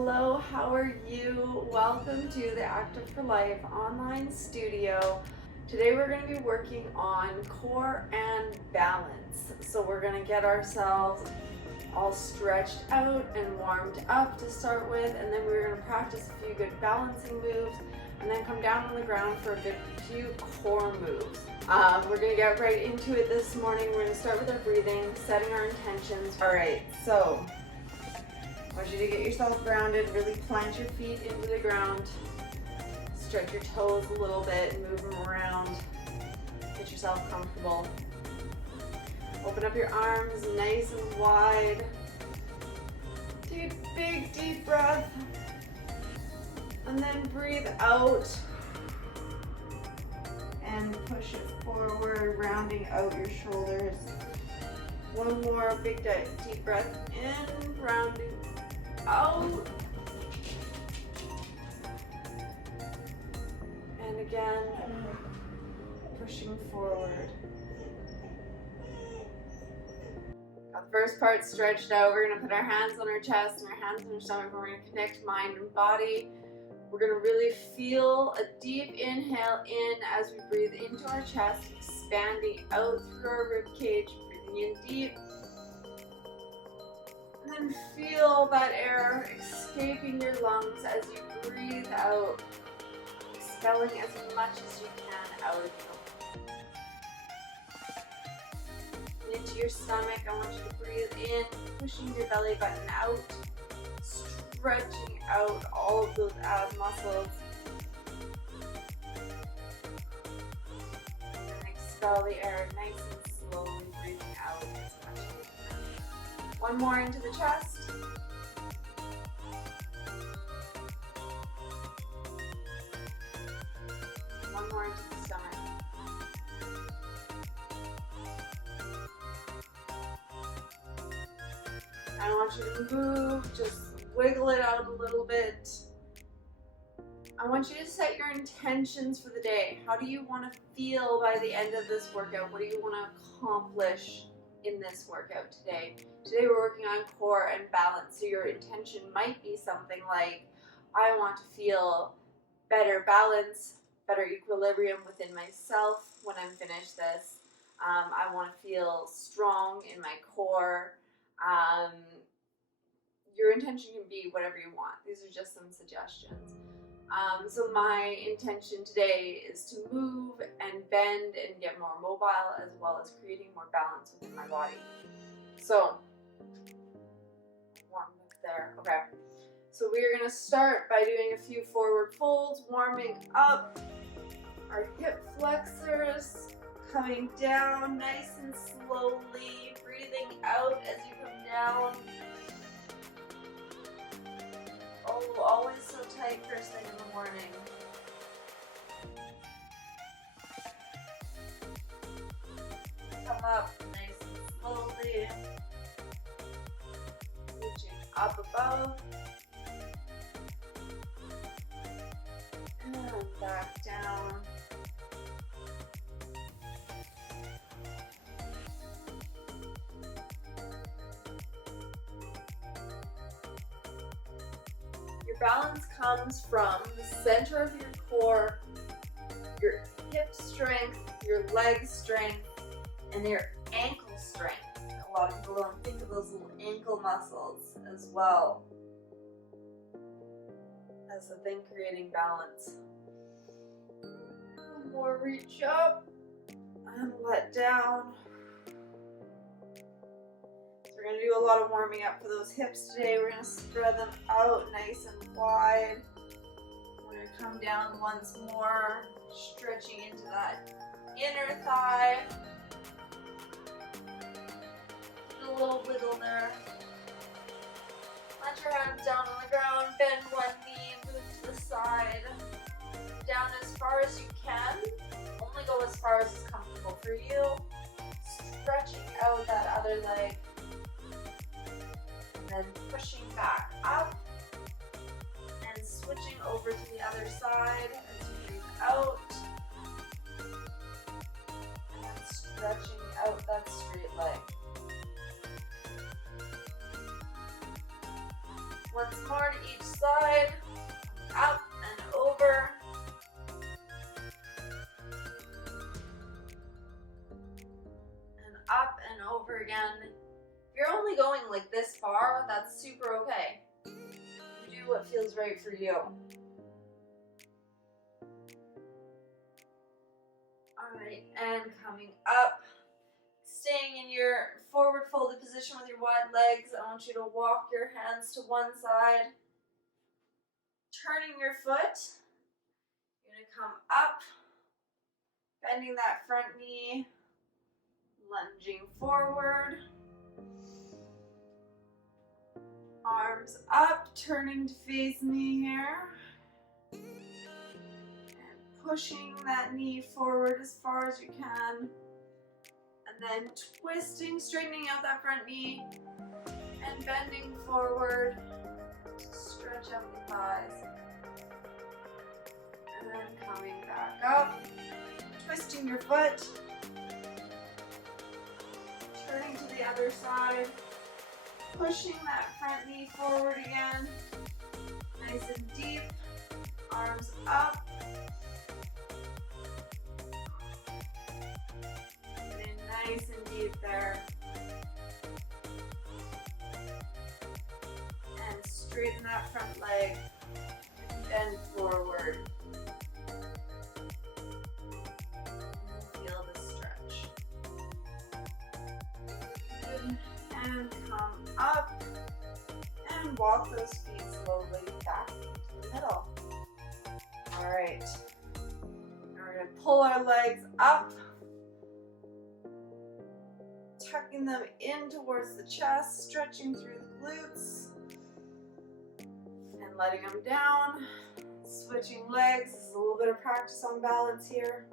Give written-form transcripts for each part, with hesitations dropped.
Hello, how are you? Welcome to the Active for Life online studio. Today we're going to be working on core and balance. So we're going to get ourselves all stretched out and warmed up to start with, and then we're going to practice a few good balancing moves and then come down on the ground for a good few core moves. We're going to get right into it this morning. We're going to start with our breathing, setting our intentions. All right, so I want you to get yourself grounded, really plant your feet into the ground, stretch your toes a little bit, move them around, get yourself comfortable. Open up your arms nice and wide. Take a big deep breath and then breathe out and push it forward, rounding out your shoulders. One more big deep breath in, rounding out. And again, pushing forward. Got the first part stretched out. We're going to put our hands on our chest and our hands on our stomach. We're going to connect mind and body. We're going to really feel a deep inhale in as we breathe into our chest, expanding out through our rib cage, breathing in deep. And then feel that air escaping your lungs as you breathe out, expelling as much as you can out of you. Into your stomach, I want you to breathe in, pushing your belly button out, stretching out all of those ab muscles. And then expel the air nice and slowly, breathing out as much as you can. One more into the chest. One more into the stomach. I want you to move, just wiggle it out a little bit. I want you to set your intentions for the day. How do you want to feel by the end of this workout? What do you want to accomplish in this workout today? Today we're working on core and balance, so your intention might be something like, I want to feel better balance, better equilibrium within myself when I'm finished this. I want to feel strong in my core. Your intention can be whatever you want. These are just some suggestions. So my intention today is to move and bend and get more mobile, as well as creating more balance within my body. So, warm up there. Okay. So we are going to start by doing a few forward folds, warming up our hip flexors, coming down nice and slowly, breathing out as you come down. Oh, always so tight first thing in the morning. Come up nice and slowly, reaching up above, and back down. Balance comes from the center of your core, your hip strength, your leg strength, and your ankle strength. A lot of people don't think of those little ankle muscles as well as the thing creating balance. One more reach up and let down. We're going to do a lot of warming up for those hips today. We're going to spread them out nice and wide. We're going to come down once more, stretching into that inner thigh. Do a little wiggle there. Let your hands down on the ground, bend one knee, move to the side. Down as far as you can. Only go as far as is comfortable for you. Stretching out that other leg. Then pushing back up and switching over to the other side as you breathe out, and then stretching out that straight leg. Once more to each side, up and over. And up and over again. If you're only going like this far, that's super okay. You do what feels right for you. Alright, and coming up, staying in your forward folded position with your wide legs. I want you to walk your hands to one side, turning your foot. You're going to come up, bending that front knee, lunging forward. Arms up, turning to face me here. And pushing that knee forward as far as you can. And then twisting, straightening out that front knee. And bending forward to stretch out the thighs. And then coming back up. Twisting your foot. Turning to the other side. Pushing that front knee forward again. Nice and deep. Arms up. And then nice and deep there. And straighten that front leg. And bend forward. And feel the stretch. Good. And come up and walk those feet slowly back into the middle. All right, now we're going to pull our legs up, tucking them in towards the chest, stretching through the glutes, and letting them down. Switching legs. This is a little bit of practice on balance here.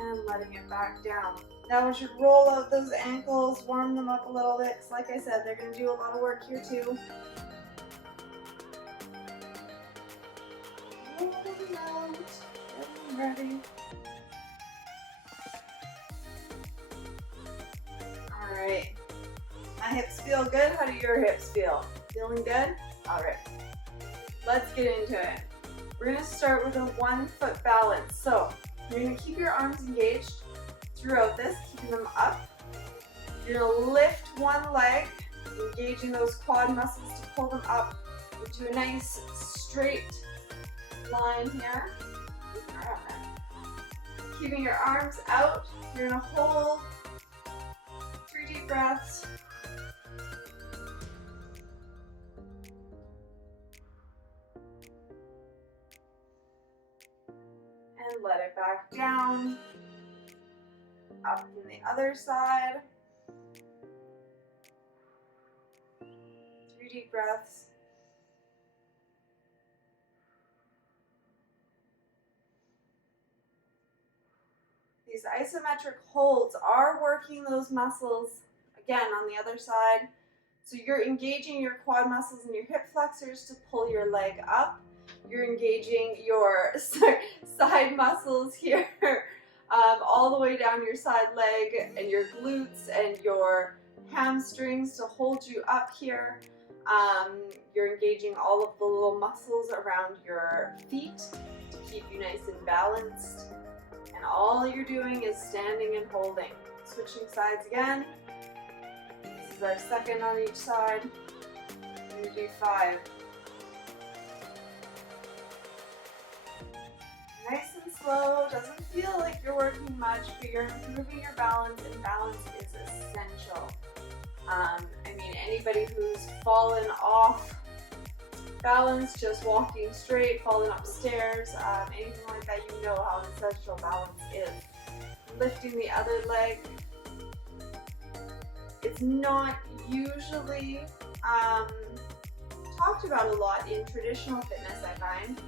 And letting it back down. Now I want you to roll out those ankles, warm them up a little bit, because like I said, they're going to do a lot of work here too. Roll them out, get them ready. Alright, my hips feel good. How do your hips feel? Feeling good? Alright, let's get into it. We're going to start with a 1 foot balance. So you're going to keep your arms engaged throughout this, keeping them up. You're going to lift one leg, engaging those quad muscles to pull them up into a nice straight line here. Keeping your arms out, you're going to hold 3 deep breaths. And let it back down. Up from the other side. 3 deep breaths. These isometric holds are working those muscles, again, on the other side. So you're engaging your quad muscles and your hip flexors to pull your leg up. You're engaging your side muscles here. All the way down your side leg and your glutes and your hamstrings to hold you up here. You're engaging all of the little muscles around your feet to keep you nice and balanced. And all you're doing is standing and holding. Switching sides again. This is our second on each side. We're going to do 5. Nice and slow, doesn't feel like you're working much, but you're improving your balance, and balance is essential. I mean, anybody who's fallen off balance, just walking straight, falling upstairs, anything like that, you know how essential balance is. Lifting the other leg. It's not usually talked about a lot in traditional fitness, I find.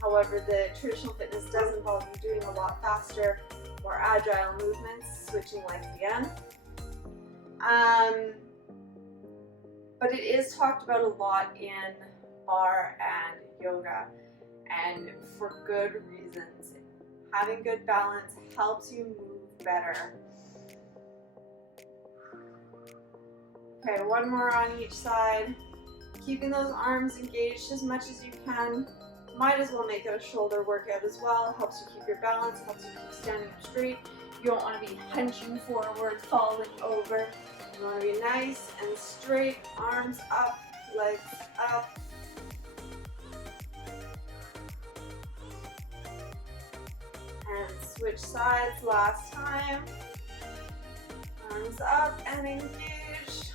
However, the traditional fitness does involve you doing a lot faster, more agile movements, switching legs again. But it is talked about a lot in bar and yoga, and for good reasons. Having good balance helps you move better. Okay, one more on each side. Keeping those arms engaged as much as you can. Might as well make it a shoulder workout as well. It helps you keep your balance, helps you keep standing up straight. You don't want to be hunching forward, falling over. You want to be nice and straight, arms up, legs up. And switch sides last time. Arms up and engaged.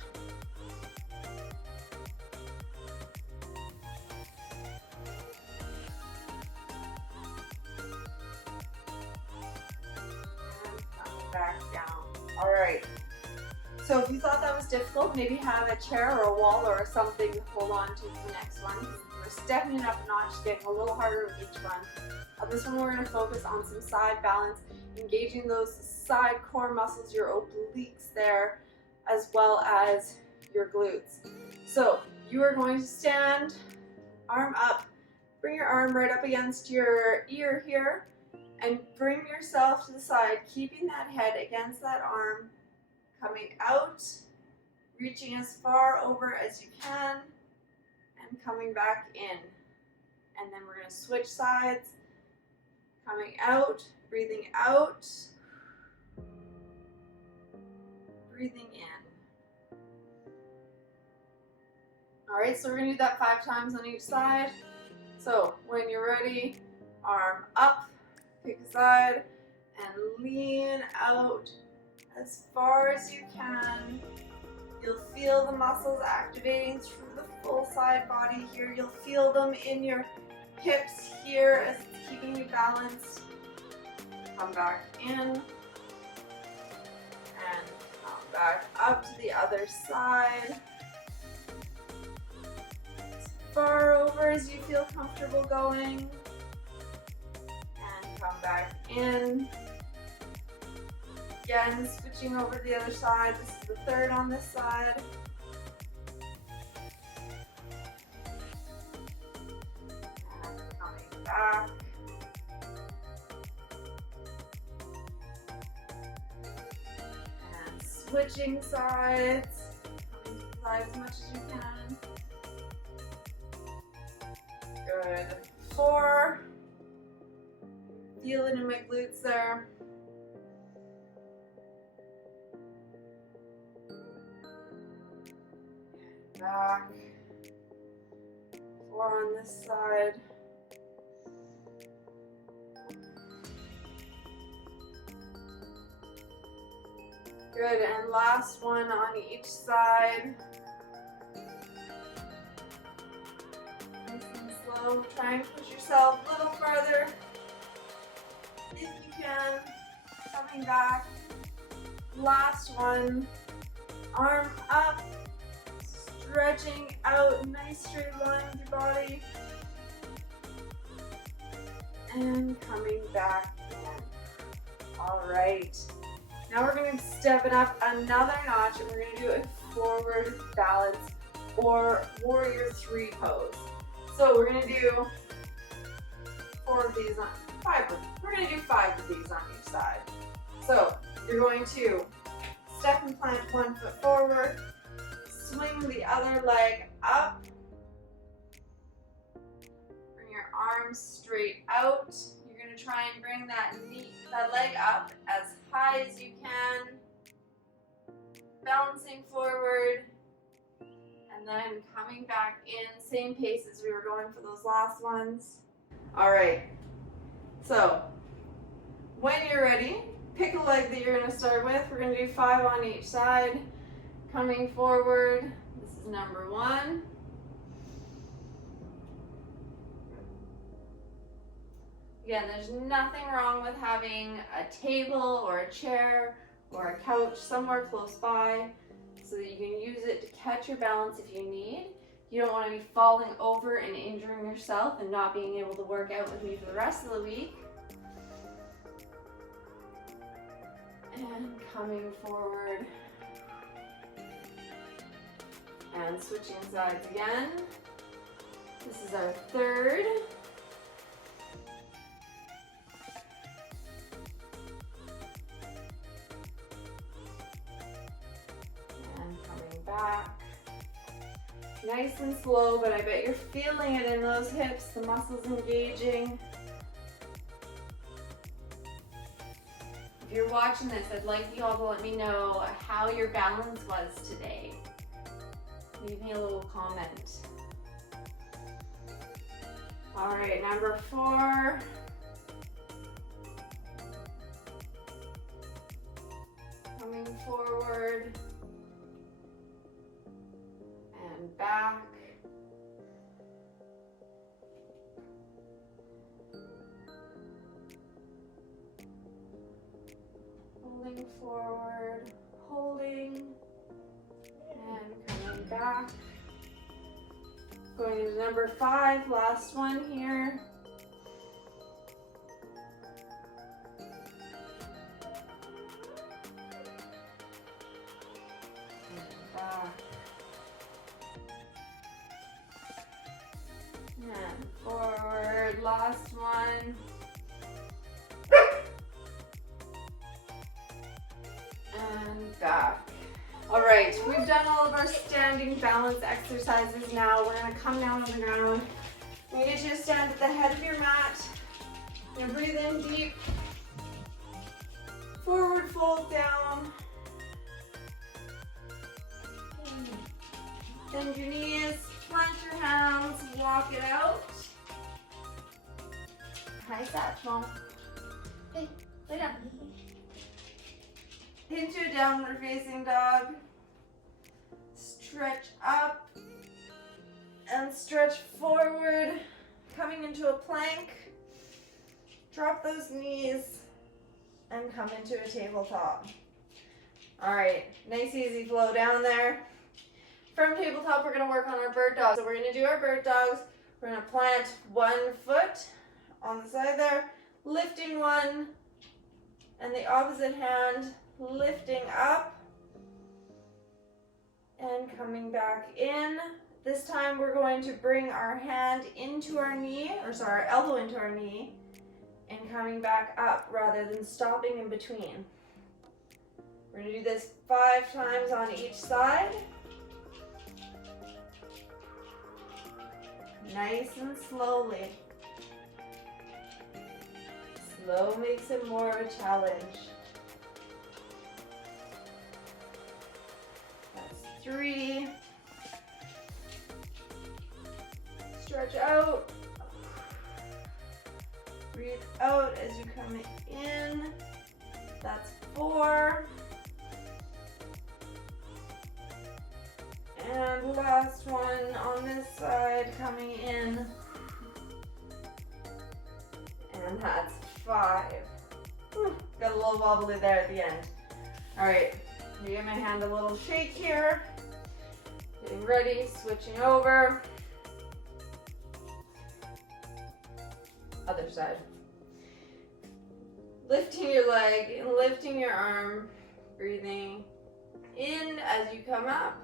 And come back down. All right. So if you thought that was difficult, maybe have a chair or a wall or something to hold on to for the next one. We're stepping it up a notch, getting a little harder with each one. This one we're going to focus on some side balance, engaging those side core muscles, your obliques there, as well as your glutes. So you are going to stand, arm up, bring your arm right up against your ear here, and bring yourself to the side, keeping that head against that arm, coming out, reaching as far over as you can, and coming back in. And then we're going to switch sides, coming out, breathing out, breathing in. All right, so we're going to do that 5 times on each side. So when you're ready, arm up, pick a side, and lean out as far as you can. You'll feel the muscles activating through the full side body here. You'll feel them in your hips here as it's keeping you balanced. Come back in and come back up to the other side. As far over as you feel comfortable going. And come back in. Again, switching over to the other side. This is the third on this side. And coming back. And switching sides. Coming to the side as much as you can. Good. 4. Feel it in my glutes there. Back. 4 on this side. Good, and last one on each side. Nice and slow. Try and push yourself a little farther if you can. Coming back. Last one. Arm up. Stretching out, nice straight line with your body. And coming back in. All right. Now we're going to step it up another notch and we're going to do a forward balance or warrior 3 pose. So we're going to do 4 of these on 5. We're going to do 5 of these on each side. So you're going to step and plant 1 foot forward. Swing the other leg up. Bring your arms straight out. You're going to try and bring that leg up as high as you can. Bouncing forward. And then coming back in. Same pace as we were going for those last ones. All right. So when you're ready, pick a leg that you're going to start with. We're going to do 5 on each side. Coming forward, this is number 1. Again, there's nothing wrong with having a table or a chair or a couch somewhere close by so that you can use it to catch your balance if you need. You don't want to be falling over and injuring yourself and not being able to work out with me for the rest of the week. And coming forward. And switching sides again. This is our 3rd. And coming back. Nice and slow, but I bet you're feeling it in those hips, the muscles engaging. If you're watching this, I'd like you all to let me know how your balance was today. Leave me a little comment. All right, number 4. Coming forward and back. Holding forward, holding, and coming back. Going into number 5, last one here. And back. And forward, last one. And back. All right, we've done all of our standing balance exercises now. We're gonna come down on the ground. I'm gonna get you to stand at the head of your mat. You're gonna breathe in deep. Forward fold down. Bend your knees, plant your hands, walk it out. High satchel. Hey, lay down. Into a downward facing dog. Stretch up and stretch forward, coming into a plank. Drop those knees and come into a tabletop. All right, nice easy flow down there. From tabletop, we're gonna work on our bird dogs. So we're gonna do our bird dogs. We're gonna plant one foot on the side there, lifting one, and the opposite hand lifting up and coming back in. This time we're going to bring our hand into our knee, our elbow into our knee, and coming back up rather than stopping in between. We're gonna do this 5 times on each side. Nice and slowly. Slow makes it more of a challenge. That's 3. Stretch out. Breathe out as you come in. That's 4. And last one on this side, coming in. And that's 5. Whew, got a little wobbly there at the end. All right, give my hand a little shake here. Getting ready, switching over. Other side. Lifting your leg and lifting your arm. Breathing in as you come up.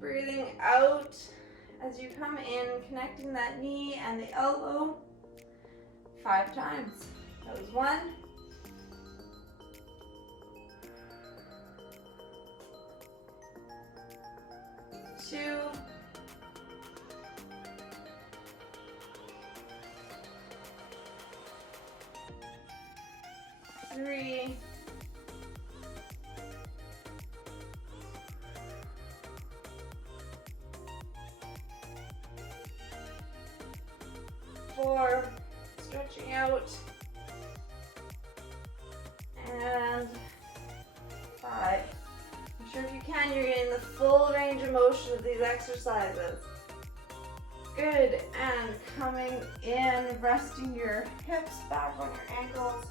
Breathing out as you come in, connecting that knee and the elbow 5 times. That was 1. 2. 3. 4, stretching out, and 5. I'm sure if you can, you're getting the full range of motion of these exercises. Good, and coming in, resting your hips back on your ankles.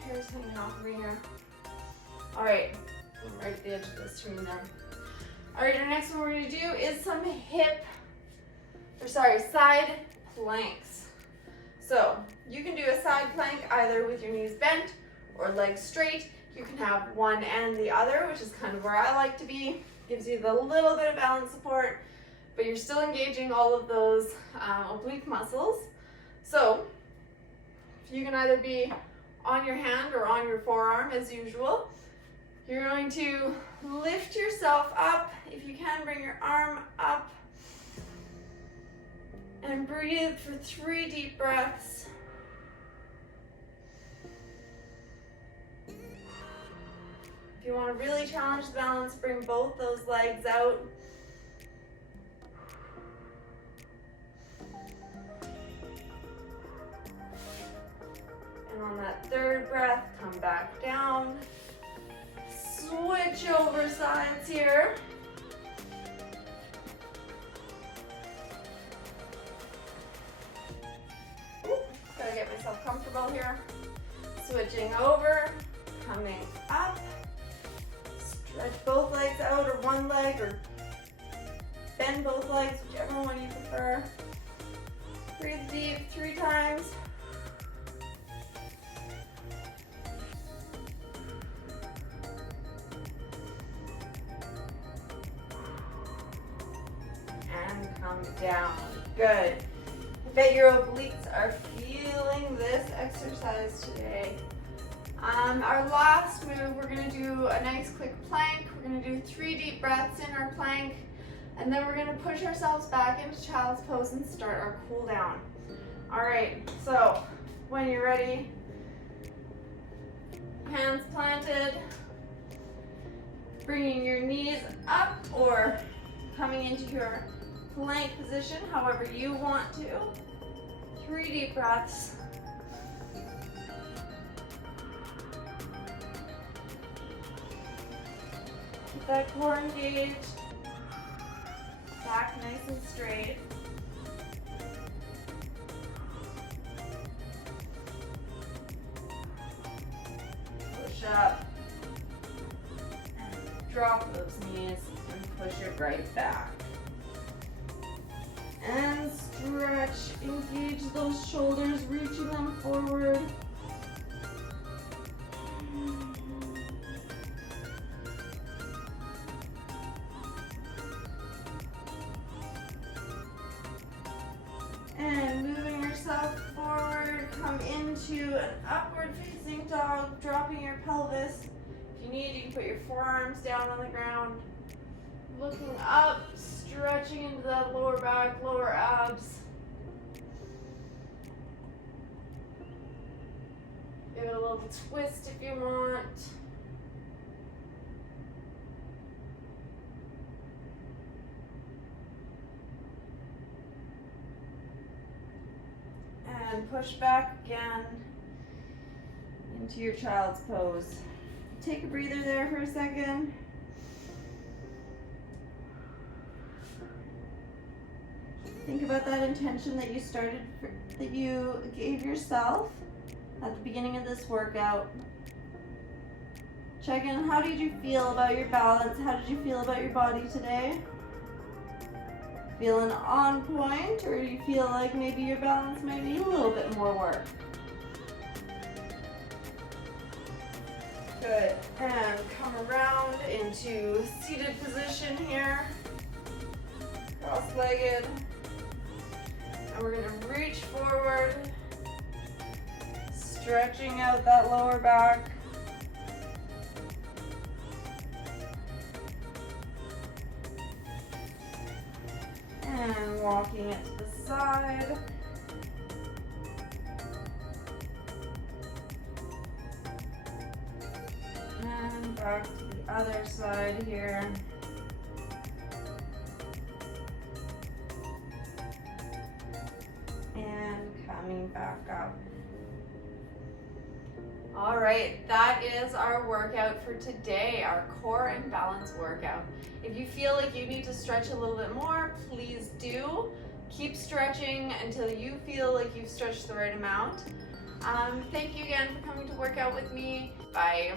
Hair's hanging off over here. All right, I'm right at the edge of the screen there. All right, our next one we're gonna do is some side planks. So you can do a side plank either with your knees bent or legs straight. You can have one and the other, which is kind of where I like to be. Gives you the little bit of balance support, but you're still engaging all of those oblique muscles. So you can either be on your hand or on your forearm as usual. You're going to lift yourself up. If you can, bring your arm up. And breathe for 3 deep breaths. If you want to really challenge the balance, bring both those legs out. And on that 3rd breath, come back down. Switch over sides here. Gotta get myself comfortable here. Switching over, coming up. Stretch both legs out, or one leg, or bend both legs, whichever one you prefer. Breathe deep 3 times. And come down. Good. I bet your obliques are feeling this exercise today. Our last move, we're gonna do a nice quick plank. We're gonna do 3 deep breaths in our plank, and then we're gonna push ourselves back into child's pose and start our cool down. All right, so when you're ready, hands planted, bringing your knees up or coming into your plank position, however you want to. 3 deep breaths. Keep that core engaged. Back nice and straight. Push up. And drop those knees and push it right back. And stretch, engage those shoulders, reaching them forward. And moving yourself forward, come into an upward facing dog, dropping your pelvis. If you need, you can put your forearms down on the ground. Looking up, stretching into that lower back, lower abs. Give it a little twist if you want. And push back again into your child's pose. Take a breather there for a second. Think about that intention that you gave yourself at the beginning of this workout. Check in, how did you feel about your balance? How did you feel about your body today? Feeling on point, or do you feel like maybe your balance might need a little bit more work? Good, and come around into seated position here, cross-legged. And we're going to reach forward, stretching out that lower back. And walking it to the side. And back to the other side here. Coming back up. All right, that is our workout for today, our core and balance workout. If you feel like you need to stretch a little bit more, please do. Keep stretching until you feel like you've stretched the right amount. Thank you again for coming to work out with me. Bye.